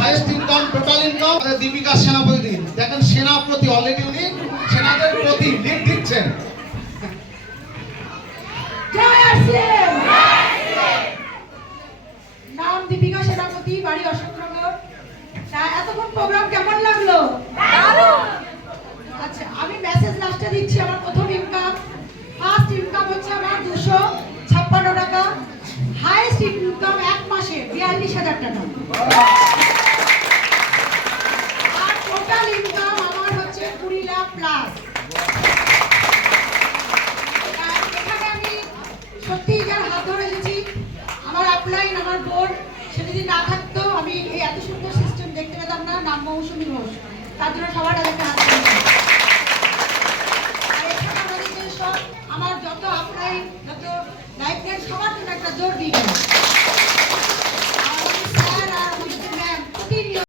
Highest income total income Dipika Senapati. দেখেন সেনাপতি already উনি সেনাদের প্রতি লিড দিচ্ছেন। নাম দীপিকা সেনাপতি, বাড়ি অশোকনগর। এতক্ষণ প্রোগ্রাম কেমন লাগলো? আচ্ছা, আমি মেসেজ লাস্টে দিচ্ছি। আমার প্রথম ইনকাম, ফার্স্ট ইনকাম হচ্ছে আমার 256 টাকা। হাইয়েস্ট ইনকাম এক মাসে 42,000 টাকা। আর টোটাল ইনকাম আমার হচ্ছে 20 লাখ প্লাস। এখানে আমি সত্যি যার হাত ধরে এসেছি, আমার আপলাইন, আমার বোর্ড, সে যদি না থাকতো আমি এই এত সুন্দর সিস্টেম দেখতে পেতাম না। নাম মৌসুমী ঘোষ, তার জন্য সবার আগে হাত ধরে। আর এখানে আমাদের সব আমার যত আপলাইন, যত লাইফ সবার জন্য একটা জোর দিই।